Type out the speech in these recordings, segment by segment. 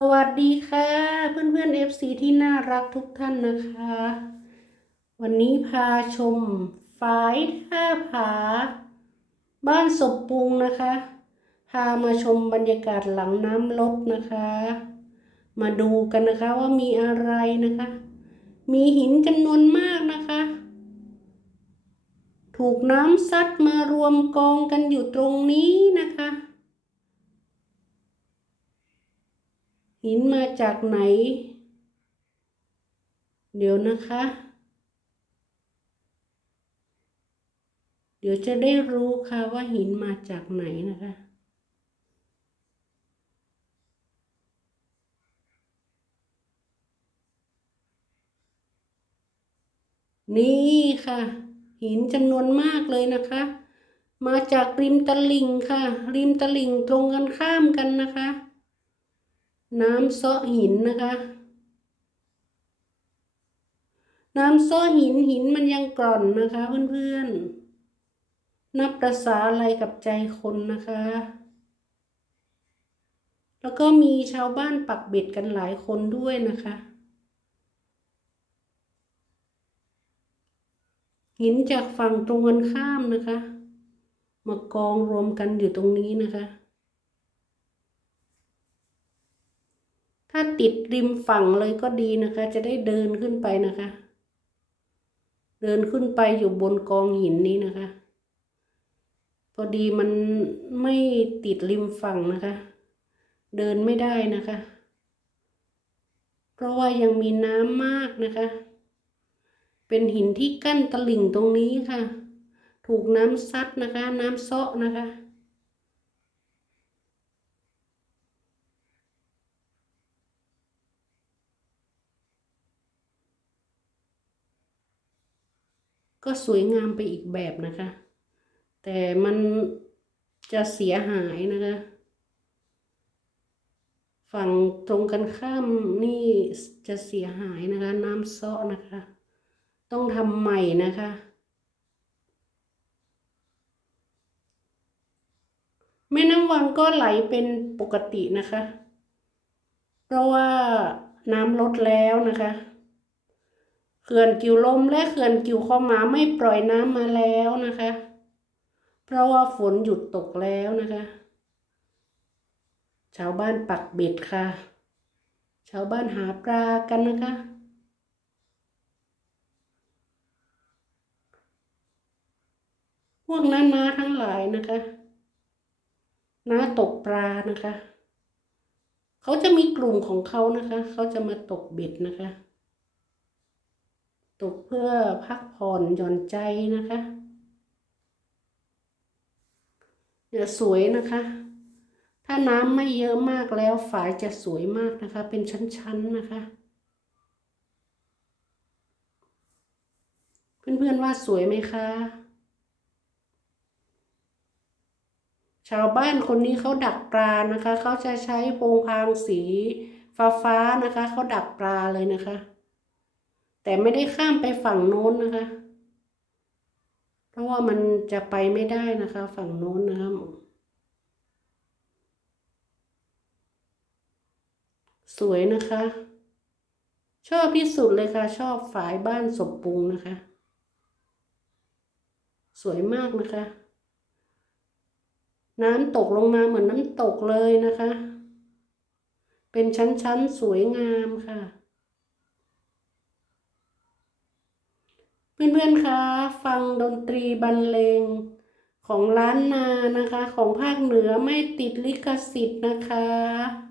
สวัสดีค่ะเพื่อนเพื่อนเอฟซีที่น่ารักทุกท่านนะคะ วันนี้พาชมฝายท่าผา บ้านศพปุงนะคะ พามาชมบรรยากาศหลังน้ำลดนะคะ มาดูกันนะคะว่ามีอะไรนะคะ มีหินจำนวนมากนะคะ ถูกน้ำซัดมารวมกองกันอยู่ตรงนี้นะคะ หินมาจากไหน เดี๋ยวนะคะ เดี๋ยวจะได้รู้ค่ะว่าหินมาจากไหนนะคะนี่ค่ะ หินจำนวนมากเลยนะคะ มาจากริมตลิ่งค่ะ ริมตลิ่งตรงกันข้ามกันนะคะ น้ำซ้อหินนะคะ น้ำซ้อหินหินมันยังกร่อนนะคะเพื่อนๆ นับประษาอะไรกับใจคนนะคะ แล้วก็มีชาวบ้านปักเบ็ดกันหลายคนด้วยนะคะ หินจากฝั่งตรงกันข้ามนะคะ มากองรวมกันอยู่ตรงนี้นะคะ ถ้าติดริมฝั่งเลยก็ดีนะคะ จะได้เดินขึ้นไปนะคะ เดินขึ้นไปอยู่บนกองหินนี้นะคะ พอดีมันไม่ติดริมฝั่งนะคะ เดินไม่ได้นะคะ เพราะว่ายังมีน้ำมากนะคะ เป็นหินที่กั้นตลิ่งตรงนี้ค่ะ ถูกน้ำซัดนะคะ น้ำเซาะนะคะ ก็สวยงามไปอีกแบบนะคะ แต่มันจะเสียหายนะคะ ฝั่งตรงกันข้ามนี่จะเสียหายนะคะ น้ำซาะนะคะ ต้องทำใหม่นะคะแม่น้ำวังก็ไหลเป็นปกตินะคะ เพราะว่าน้ำลดแล้วนะคะ เขื่อนกิวลมและเขื่อนกิวข้อหมาไม่ปล่อยน้ำมาแล้วนะคะ เพราะว่าฝนหยุดตกแล้วนะคะ ชาวบ้านปักเบ็ดค่ะ ชาวบ้านหาปลากันนะคะพวกน้านาทั้งหลายนะคะน้าตกปลานะคะ เขาจะมีกลุ่มของเขานะคะ เขาจะมาตกเบ็ดนะคะ ตกเพื่อพักผ่อนหย่อนใจนะคะเดี๋ยวสวยนะคะ ถ้าน้ำไม่เยอะมากแล้วฝายจะสวยมากนะคะ เป็นชั้นๆนะคะ เพื่อนๆว่าสวยไหมคะ ชาวบ้านคนนี้เขาดักปลานะคะ เขาจะใช้โพงพางสีฟ้าฟ้านะคะ เขาดักปลาเลยนะคะ แต่ไม่ได้ข้ามไปฝั่งโน้นนะคะ เพราะว่ามันจะไปไม่ได้นะคะ ฝั่งโน้นนะคะสวยนะคะ ชอบที่สุดเลยค่ะ ชอบฝายบ้านศพปุงนะคะ สวยมากนะคะ น้ำตกลงมาเหมือนน้ำตกเลยนะคะ เป็นชั้นๆสวยงามค่ะ เพื่อนๆคะฟังดนตรีบรรเลงของล้านนานะคะ ของภาคเหนือไม่ติดลิขสิทธิ์นะคะ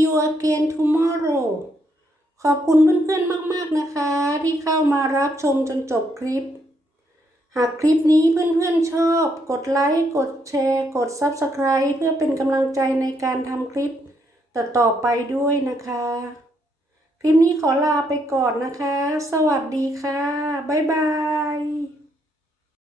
you again tomorrow ขอบคุณเพื่อนๆมากๆนะคะ ที่เข้ามารับชมจนจบคลิป หากคลิปนี้เพื่อนๆชอบ กดไลค์ กดแชร์ กด Subscribe เพื่อเป็นกำลังใจในการทำคลิปต่อไปด้วยนะคะ คลิปนี้ขอลาไปก่อนนะคะ สวัสดีค่ะ บ๊ายบาย